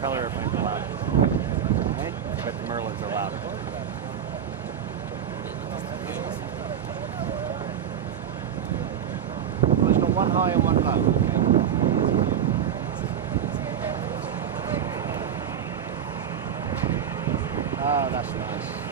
propeller airplanes are loud. Okay. But the Merlins are loud. So it's got one high and one low. Okay. Oh, that's nice.